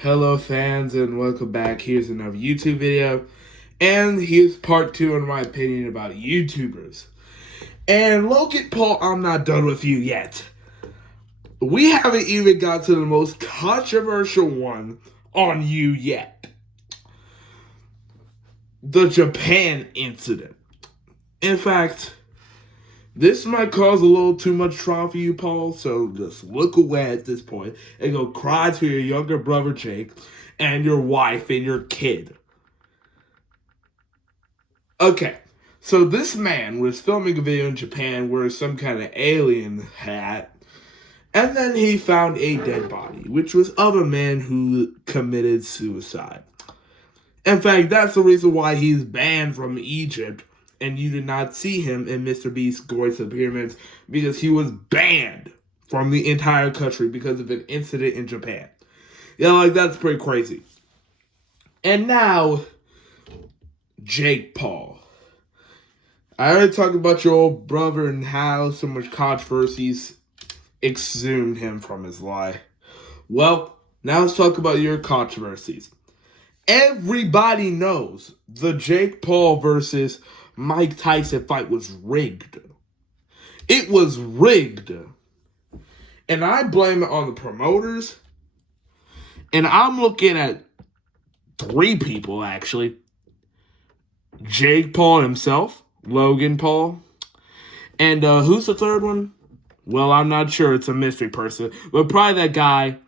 Hello fans and welcome back. Here's another YouTube video. And here's part 2 in my opinion about YouTubers. And Logan Paul, I'm not done with you yet. We haven't even got to the most controversial one on you yet. The Japan incident. In fact, this might cause a little too much trauma for you, Paul, so just look away at this point and go cry to your younger brother, Jake, and your wife and your kid. Okay, so this man was filming a video in Japan wearing some kind of alien hat, and then he found a dead body, which was of a man who committed suicide. In fact, that's the reason why he's banned from Egypt, and you did not see him in Mr. Beast's Going to the Pyramids, because he was banned from the entire country because of an incident in Japan. Yeah, that's pretty crazy. And now, Jake Paul. I already talked about your old brother and how so much controversies exhumed him from his life. Well, now let's talk about your controversies. Everybody knows the Jake Paul versus Mike Tyson fight was rigged. It was rigged. And I blame it on the promoters. And I'm looking at 3 people, actually. Jake Paul himself, Logan Paul. And who's the third one? Well, I'm not sure. It's a mystery person. But probably that guy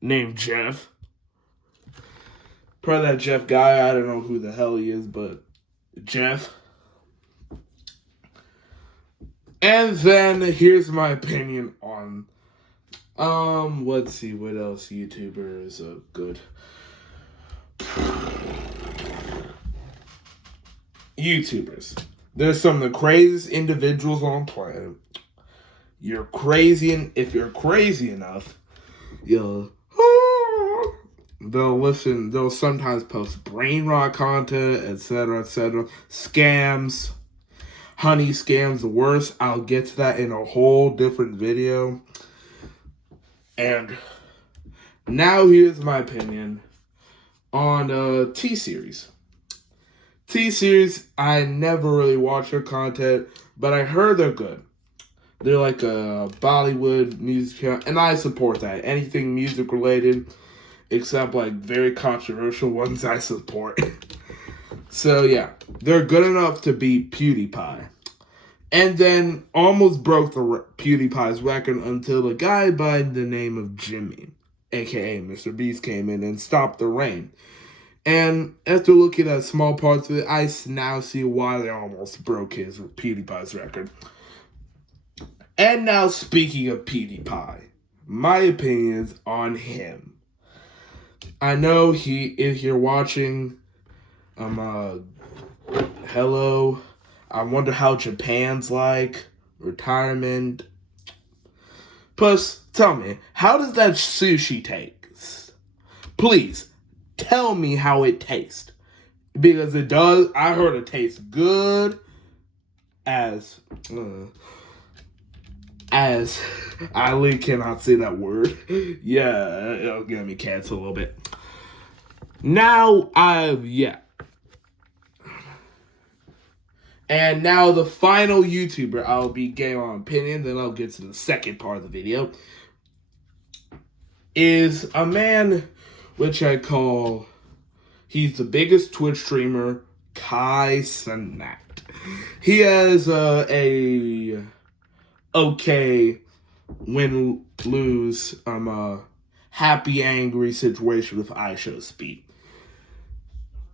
named Jeff. Probably that Jeff guy. I don't know who the hell he is, but Jeff. And then here's my opinion on let's see what else YouTubers are good. YouTubers. There's some of the craziest individuals on the planet. You're crazy, and if you're crazy enough, they'll sometimes post brain rot content, etc., etc. Scams. Honey scams, the worst. I'll get to that in a whole different video. And now here's my opinion on T-Series. T-Series, I never really watch their content, but I heard they're good. They're like a Bollywood music channel, and I support that. Anything music related, except like very controversial ones, I support. So yeah, they're good enough to beat PewDiePie. And then almost broke PewDiePie's record until the guy by the name of Jimmy, aka Mr. Beast, came in and stopped the rain. And after looking at small parts of it, I now see why they almost broke PewDiePie's record. And now speaking of PewDiePie, my opinions on him. I know if you're watching, hello. I wonder how Japan's like. Retirement. Plus, tell me, how does that sushi taste? Please, tell me how it tastes. Because it does. I heard it tastes good as I really cannot say that word. Yeah, it'll get me canceled a little bit. Now, And now the final YouTuber I'll be giving my opinion, then I'll get to the second part of the video, is a man which I call, he's the biggest Twitch streamer, Kai Cenat. He has a okay win-lose, happy, angry situation with iShowSpeed.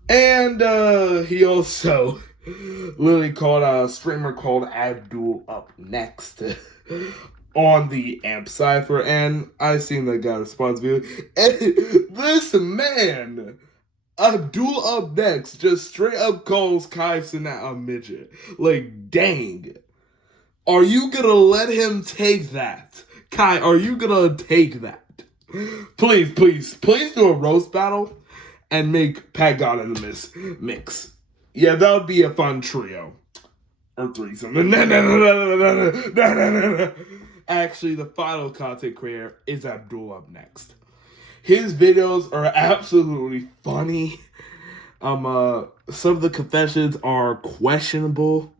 And he also literally called a streamer called Abdul up next on the Amp Cypher, and I seen that guy response video. And this man, Abdul up next, just straight up calls Kai Cenat a midget. Like, dang. Are you gonna let him take that? Kai, are you gonna take that? Please do a roast battle and make Pat God in the mix. Yeah, that would be a fun trio. Or threesome. Actually, the final content creator is Abdul up next. His videos are absolutely funny. Some of the confessions are questionable.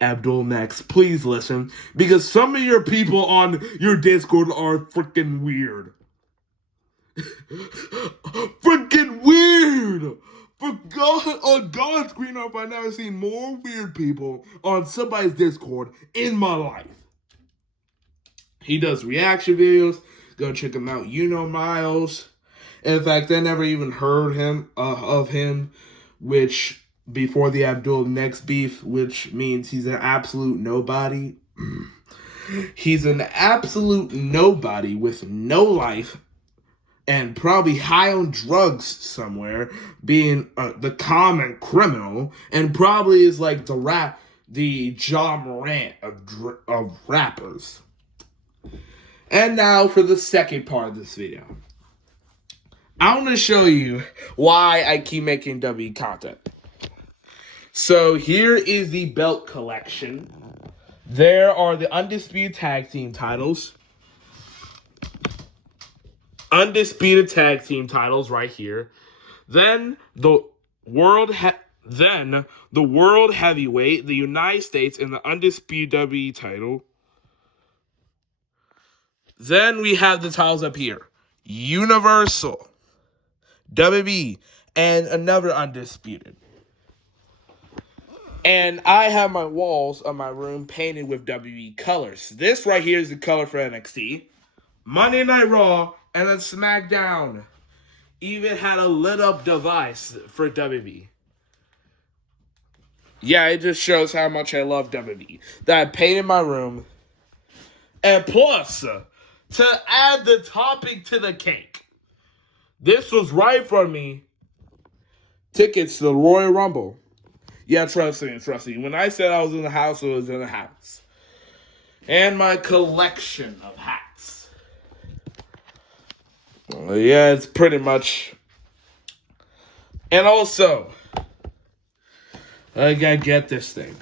Abdul next, please listen, because some of your people on your Discord are freaking weird. Freaking weird! For God, on God's green earth, I've never seen more weird people on somebody's Discord in my life. He does reaction videos. Go check him out. You know Miles. In fact, I never even heard of him, which before the Abdul next beef, which means he's an absolute nobody. He's an absolute nobody with no life and probably high on drugs somewhere, being the common criminal, and probably is like the John Morant of rappers. And now for the second part of this video. I want to show you why I keep making W content. So here is the belt collection. There are the Undisputed Tag Team titles. Undisputed Tag Team titles right here. Then the World Heavyweight, the United States, and the Undisputed WWE title. Then we have the titles up here. Universal, WWE, and another Undisputed. And I have my walls of my room painted with WWE colors. This right here is the color for NXT. Monday Night Raw, and then SmackDown even had a lit up device for WWE. Yeah, it just shows how much I love WWE. That I painted my room. And plus, to add the topping to the cake, this was right for me. Tickets to the Royal Rumble. Yeah, trust me. When I said I was in the house, I was in the house. And my collection of hats. Yeah, it's pretty much. And also, I gotta get this thing.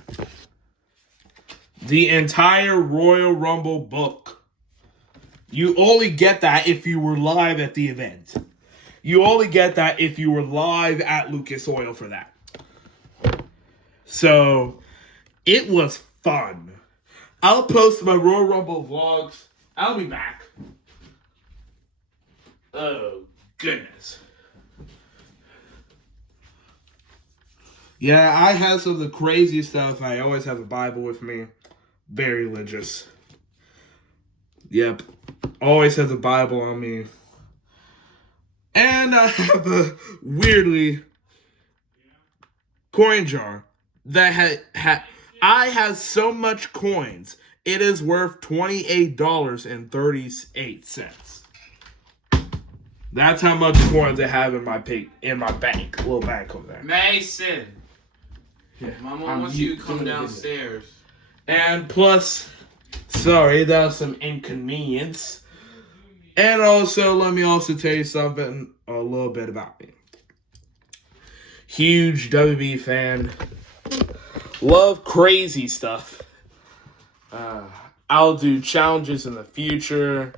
The entire Royal Rumble book. You only get that if you were live at the event. You only get that if you were live at Lucas Oil for that. So, it was fun. I'll post my Royal Rumble vlogs. I'll be back. Oh, goodness. Yeah, I have some of the craziest stuff. I always have a Bible with me. Very religious. Yep. Always have the Bible on me. And I have a weirdly coin jar that I have so much coins. It is worth $28.38. That's how much coins I have in my bank, little bank over there. Mason, yeah. my mom wants you to come downstairs. And plus, sorry, that was some inconvenience. And also, let me also tell you something a little bit about me. Huge WB fan. Love crazy stuff. I'll do challenges in the future.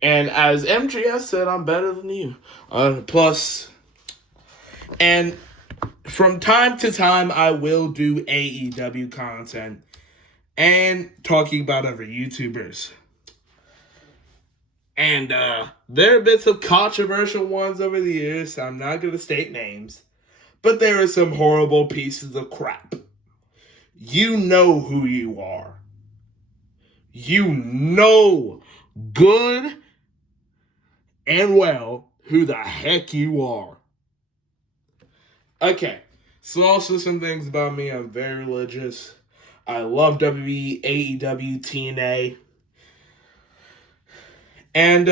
And as MJF said, I'm better than you. Plus, and from time to time, I will do AEW content and talking about other YouTubers. And there have been some controversial ones over the years. So I'm not going to state names. But there are some horrible pieces of crap. You know who you are. You know good and well who the heck you are. Okay, so also some things about me. I'm very religious. I love WWE, AEW, TNA. And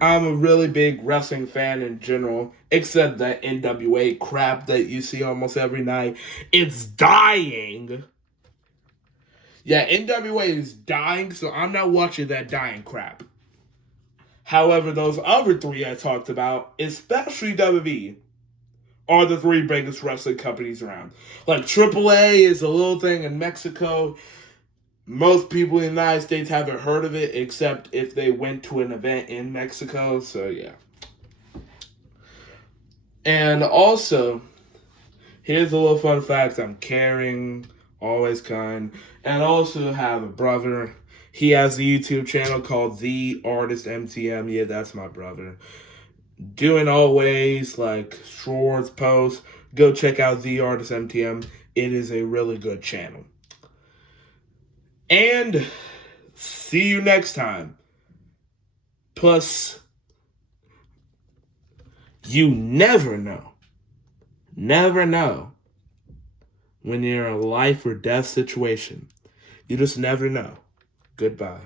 I'm a really big wrestling fan in general, except that NWA crap that you see almost every night. It's dying. Yeah, NWA is dying, so I'm not watching that dying crap. However, those other three I talked about, especially WWE, are the three biggest wrestling companies around. Like AAA is a little thing in Mexico. most people in the United States haven't heard of it except if they went to an event in Mexico. So, yeah. And also, here's a little fun fact. I'm caring, always kind, and I also have a brother. He has a YouTube channel called The Artist MTM. Yeah, that's my brother. Doing always like shorts, posts. Go check out The Artist MTM. It is a really good channel. And see you next time. Plus, you never know when you're in a life or death situation. You just never know. Goodbye.